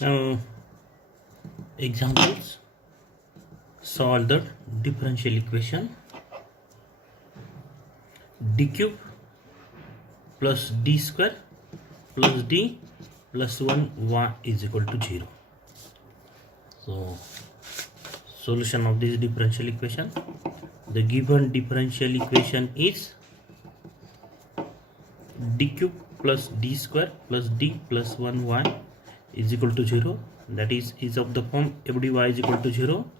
Now, examples. Solve the differential equation d cube plus d square plus d plus 1 is equal to 0. So, solution of this differential equation. The given differential equation is d cube plus d square plus d plus 1y is equal to 0. That is of the form f d y is equal to 0,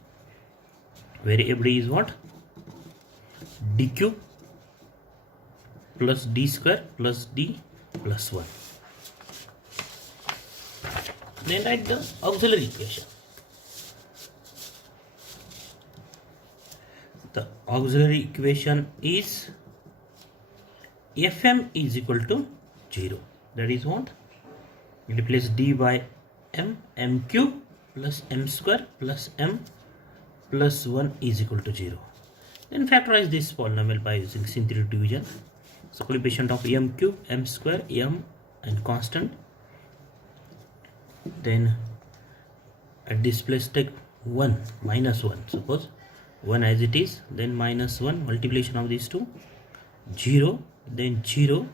where f d is what? D cube plus d square plus d plus 1. Then write the auxiliary equation. The auxiliary equation is Fm is equal to 0. That is what? Replace d by m cube plus m square plus m plus 1 is equal to 0. Then factorize this polynomial by using synthetic division. So coefficient of m cube, m square, m and constant. Then at this place take 1 minus 1. Suppose 1 as it is, then minus 1, multiplication of these two, 0, then 0,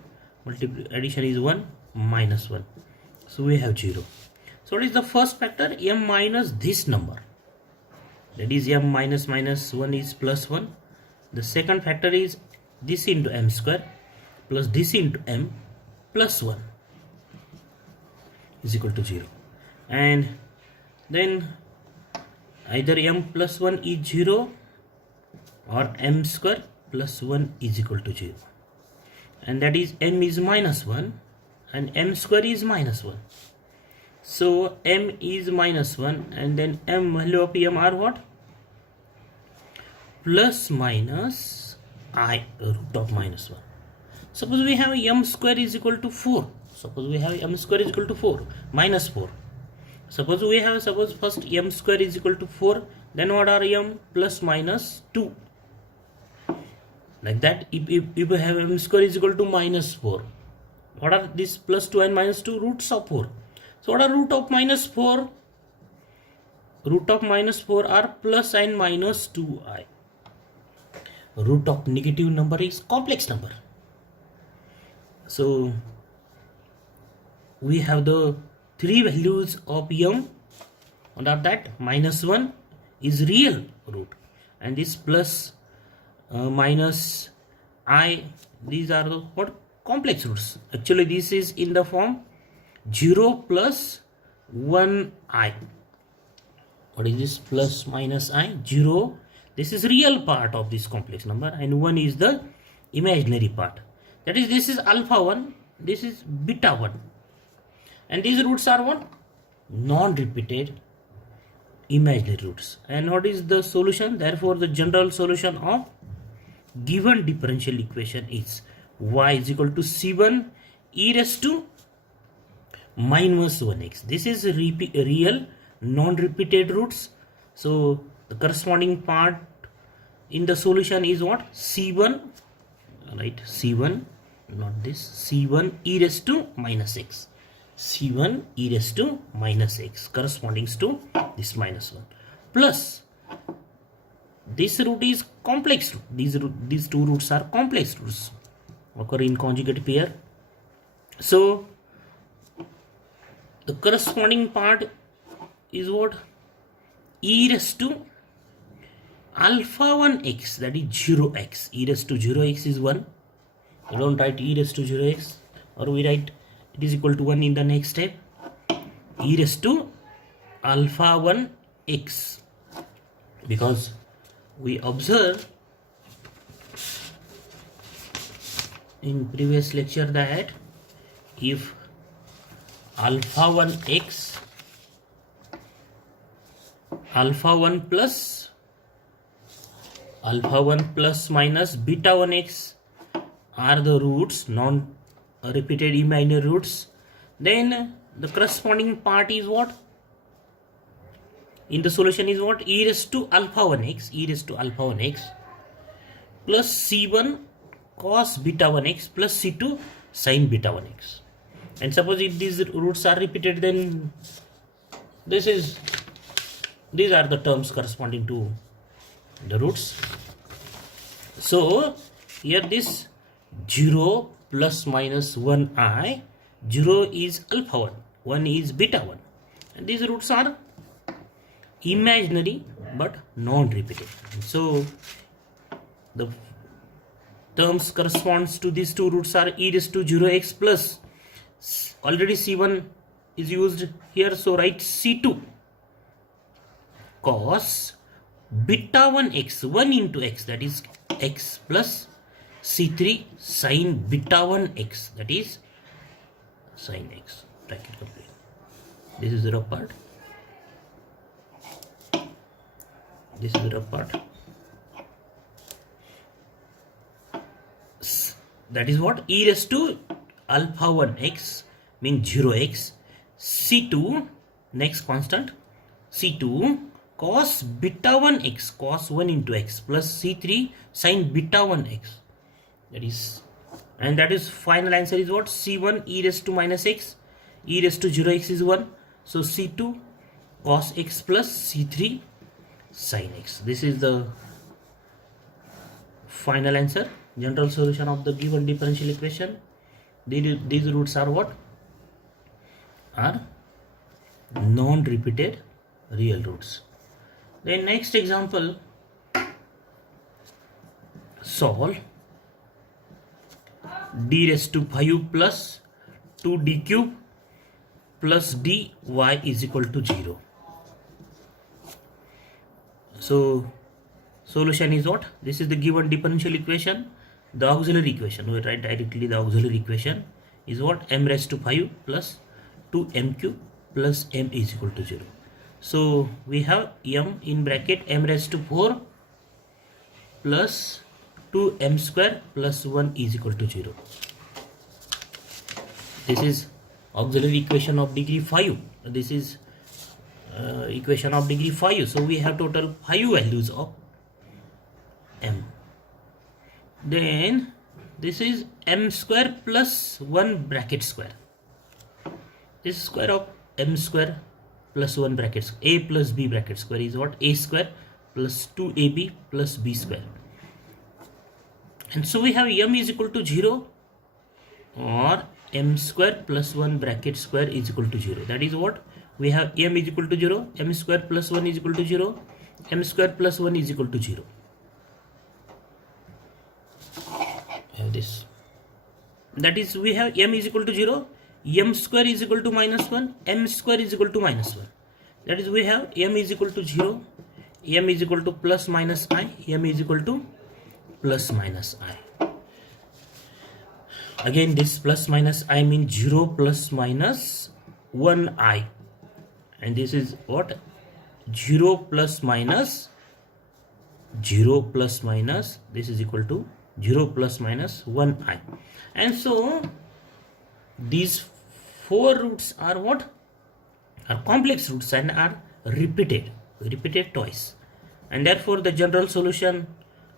addition is 1 minus 1. So we have 0. So what is the first factor? M minus this number. That is m minus 1 is plus 1. The second factor is this into m square plus this into m plus 1 is equal to 0. And then either m plus 1 is 0 or m square plus 1 is equal to 0. And that is m is minus 1 and m square is minus 1. So m is minus 1 and then m value of m are what? Plus minus I root of minus 1. Suppose we have m square is equal to 4. Suppose we have m square is equal to 4 minus 4. Suppose we have first m square is equal to 4, then what are m plus minus 2? Like that, if we have m square is equal to minus 4, what are this plus 2 and minus 2? Roots of 4. So what are root of minus 4? Root of minus 4 are plus and minus 2i. Root of negative number is complex number. So we have the three values of m. What are that? Minus 1 is real root, and this plus minus I, these are the what? Complex roots. Actually this is in the form 0 plus 1i. What is this? Plus minus I, 0. This is real part of this complex number and 1 is the imaginary part. That is, this is alpha 1, this is beta 1. And these roots are what? Non-repeated imaginary roots. And what is the solution? Therefore, the general solution of given differential equation is y is equal to c1 e raised to minus 1x. This is real non-repeated roots. So the corresponding part in the solution is what? C1, right? C1, not this, C1 e raised to minus x. C1 e raised to minus x corresponding to this minus 1 plus this root is complex root. These two roots are complex roots, occur in conjugate pair. So the corresponding part is what? E raised to alpha 1x, that is 0x. E raised to 0x is 1. We don't write e raised to 0x, or we write it is equal to 1 in the next step. E raised to alpha 1x, because we observe in previous lecture that if alpha 1x, alpha 1 plus minus beta 1x are the roots, non-repeated imaginary roots, then the corresponding part is what? In the solution is what? E raised to alpha 1x plus c1 cos beta 1x plus c2 sin beta 1x. And suppose if these roots are repeated, then These are the terms corresponding to the roots. So here this 0 plus minus 1i, 0 is alpha 1, 1 is beta 1, and these roots are imaginary but non-repeated. So the terms corresponds to these two roots are e raised to 0x plus, already c1 is used here, so write c2 cos beta 1x, 1 into x, that is x, plus c3 sin beta 1x, that is sin x, bracket complete. This is the rough part. This is the rough part. That is what? E raised to alpha 1x means 0x, c2, next constant, c2 cos beta 1x, cos 1 into x, plus c3 sin beta 1x, that is, and that is final answer is what? c1 e raised to minus x, e raised to 0x is 1, so c2 cos x plus c3 sin x. This is the final answer, general solution of the given differential equation. These roots are what? Are non-repeated real roots. Then next example, solve d raised to 5 plus 2d cube plus dy is equal to 0. So solution is what? This is the given differential equation. The auxiliary equation, we write directly the auxiliary equation is what? M raised to 5 plus 2m cube plus m is equal to 0. So we have m in bracket m raised to 4 plus 2m square plus 1 is equal to 0. This is auxiliary equation of degree 5. This is equation of degree 5. So we have total 5 values of m. Then this is m square plus 1 bracket square. This square of m square plus 1 bracket a plus b bracket square is what? A square plus 2ab plus b square. And so we have m is equal to 0 or m square plus 1 bracket square is equal to 0. That is what? We have m is equal to 0, m square plus 1 is equal to 0, m square plus 1 is equal to 0. Have this. That is, we have m is equal to 0, m square is equal to minus 1, m square is equal to minus 1. That is, we have m is equal to 0, m is equal to plus minus I, m is equal to plus minus I. Again, this plus minus I means 0 plus minus 1i. And this is what? 0 plus minus 0 plus minus, this is equal to 0 plus minus 1i. And so these 4 roots are what? Are complex roots and are repeated twice. And therefore the general solution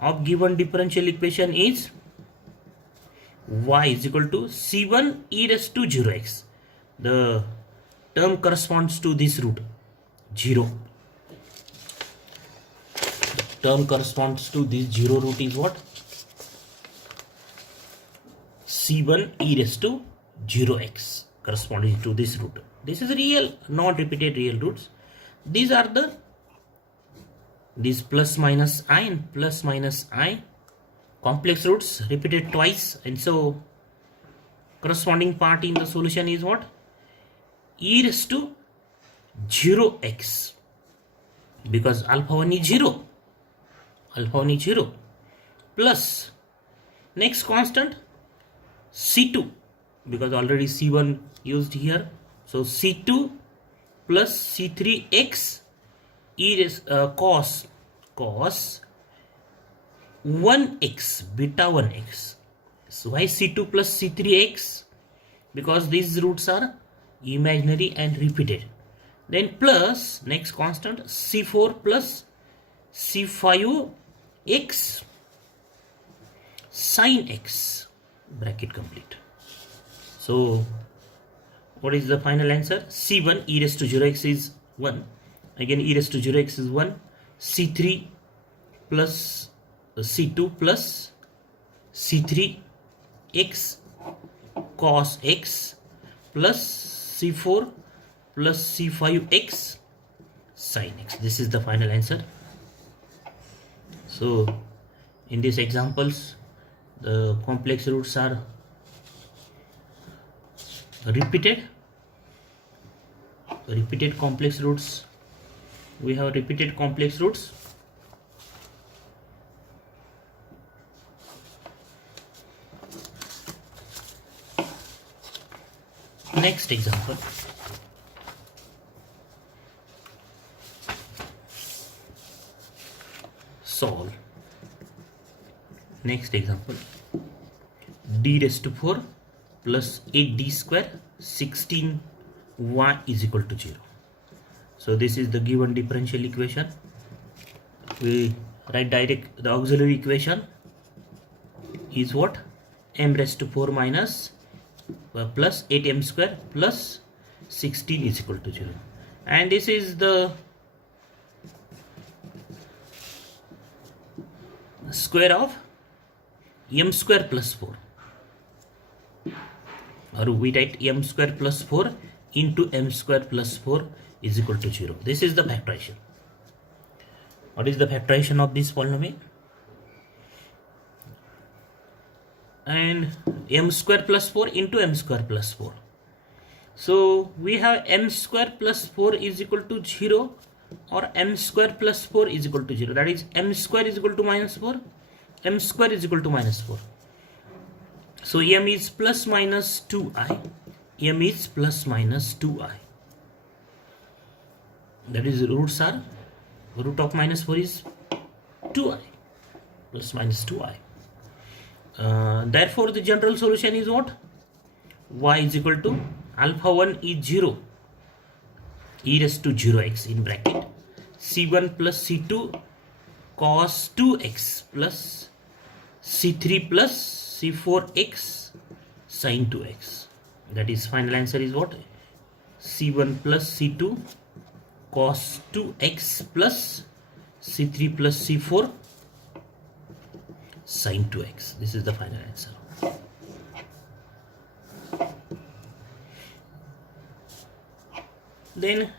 of given differential equation is y is equal to c1 e raised to 0x. The term corresponds to this root 0. The term corresponds to this 0 root is what? c1 e raised to 0x corresponding to this root. This is real, non-repeated real roots. These are these plus minus I and plus minus I complex roots repeated twice, and so corresponding part in the solution is what? E raised to 0x, because alpha 1 is 0, plus next constant c2, because already c1 used here, so c2 plus c3x e raised cos 1x beta 1x. So why c2 plus c3x? Because these roots are imaginary and repeated. Then plus next constant c4 plus c5x sin x, bracket complete. So what is the final answer? c1 e raised to 0x is 1. Again e raised to 0x is 1. C3 plus C2 plus C3 x cos x plus C4 plus C5x sin x. This is the final answer. So in these examples, the complex roots are repeated complex roots. We have repeated complex roots. Next example. Solve. Next example. D raised to 4 plus 8d square 16y is equal to 0. So this is the given differential equation. We write direct the auxiliary equation is what? M raised to 4 minus plus 8m square plus 16 is equal to 0. And this is the square of m square plus 4. Or we write m square plus 4 into m square plus 4 is equal to 0. This is the factorization. What is the factorization of this polynomial? And m square plus 4 into m square plus 4. So we have m square plus 4 is equal to 0 or m square plus 4 is equal to 0. That is m square is equal to minus 4, m square is equal to minus 4. So m is plus minus 2i, m is plus minus 2i. That is roots are, root of minus 4 is 2i, plus minus 2i. Therefore the general solution is what? Y is equal to alpha 1 is 0, e raised to 0x in bracket, c1 plus c2 cos 2x plus c3 plus c4x sin 2x. That is final answer is what? c1 plus c2 cos 2x plus c3 plus c4 sin 2x. This is the final answer. Then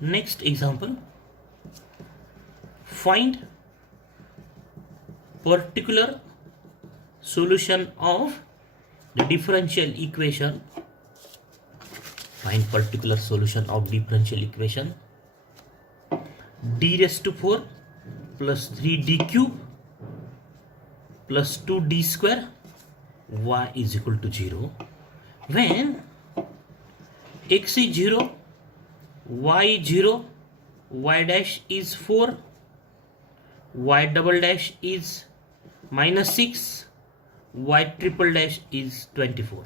next example, find particular solution of the differential equation. Find particular solution of differential equation d raised to 4 plus 3d cube plus 2d square y is equal to 0 when x is 0, y is 0, y dash is 4, y double dash is minus 6, y triple dash is 24.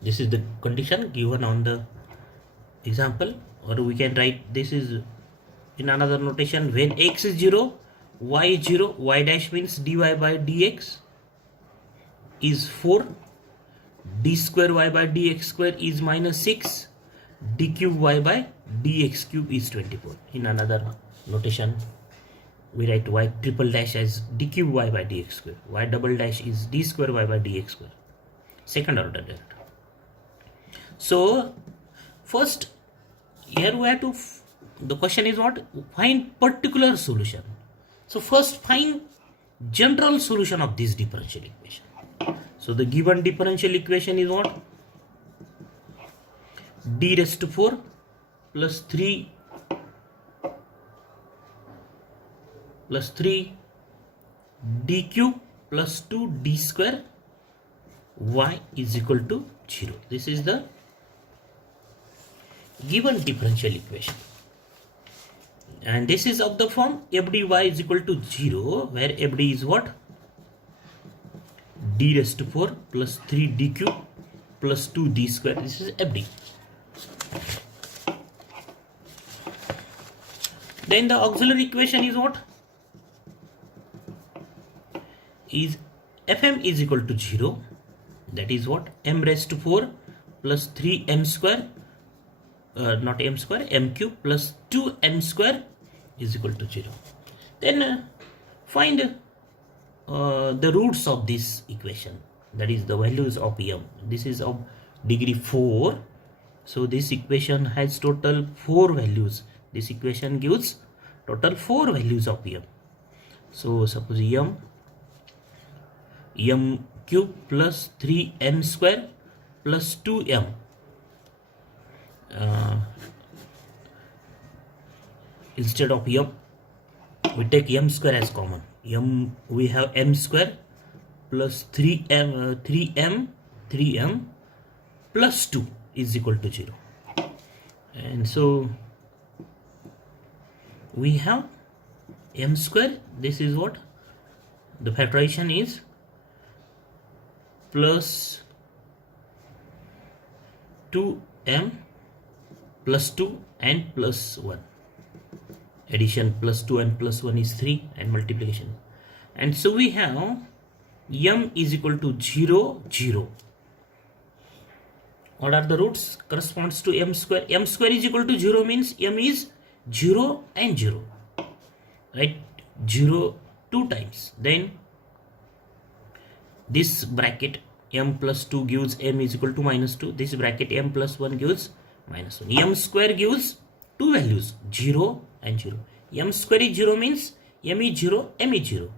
This is the condition given on the example, or we can write this is in another notation. When x is 0, y is 0, y dash means dy by dx is 4, d square y by dx square is minus 6, d cube y by dx cube is 24. In another notation we write y triple dash as d cube y by dx square, y double dash is d square y by dx square, second order derivative. So first here we have to, the question is what? Find particular solution. So first find general solution of this differential equation. So the given differential equation is what? D raised to 4 plus 3 d cube plus 2 d square y is equal to 0. This is the given differential equation, and this is of the form f dy is equal to 0, where f d is what? D raised to 4 plus 3 d cube plus 2 d square. This is f d. Then the auxiliary equation is what? Is fm is equal to 0. That is what? M raised to 4 plus 3m square not m square, m cube plus 2m square is equal to 0. Then find the roots of this equation, that is the values of m. This is of degree 4, so this equation has total 4 values. This equation gives total 4 values of m. So suppose m cube plus 3m square plus 2m, instead of m we take m square as common. We have m square plus 3m plus 2 is equal to 0, and so we have m square. This is what the factorization is, plus 2m plus 2 and plus 1. Addition plus 2 and plus 1 is 3, and multiplication. And so we have m is equal to 0, 0. What are the roots? Corresponds to m square. M square is equal to 0 means m is 0 and 0. Right? 0 2 times. Then this bracket m plus 2 gives m is equal to minus 2. This bracket m plus 1 gives minus 1. M square gives two values, 0 and 0. M square is 0 means m is 0, m is 0.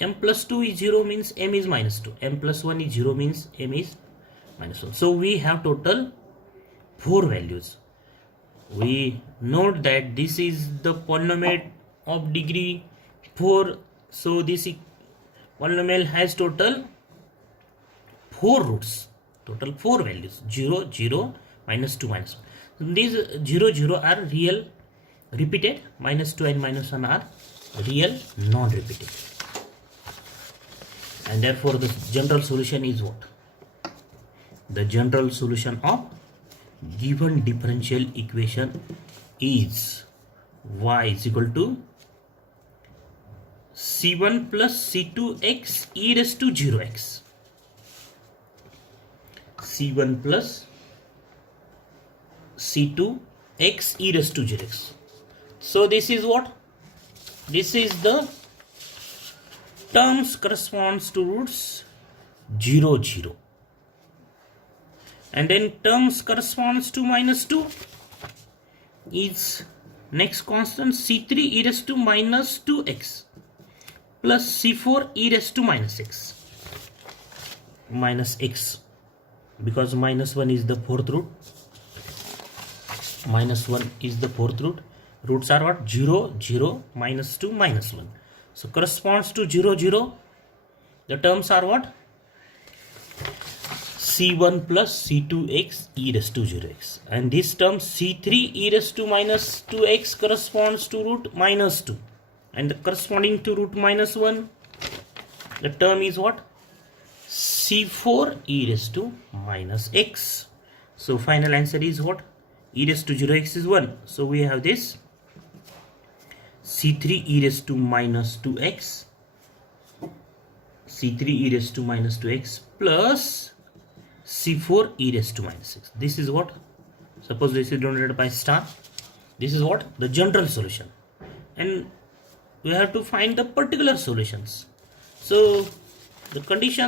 M plus 2 is 0 means m is minus 2. M plus 1 is 0 means m is minus 1. So we have total 4 values. We note that this is the polynomial of degree 4. So this polynomial has total 4 roots, total 4 values, 0, 0, minus 2, minus 1. These 0, 0 are real repeated, minus 2 and minus 1 are real non-repeated. And therefore the general solution is what? The general solution of given differential equation is y is equal to c1 plus c2x e raised to 0x. c1 plus c2x e raised to 0x. So this is what? This is the terms corresponds to roots 0, 0. And then terms corresponds to minus 2 is next constant c3 e raised to minus 2x plus c4 e raised to minus x. Minus x, because minus 1 is the fourth root. Minus 1 is the fourth root. Roots are what? 0, 0, minus 2, minus 1. So corresponds to 0, 0. The terms are what? c1 plus c2x e raised to 0x. And this term c3 e raised to minus 2x corresponds to root minus 2. And the corresponding to root minus 1, the term is what? c4 e raised to minus x. So final answer is what? E raised to 0x is 1. So we have this c3 e raised to minus 2x, c3 e raised to minus 2x plus c4 e raised to minus 6. This is what? Suppose this is denoted by star. This is what? The general solution. And we have to find the particular solutions. So the condition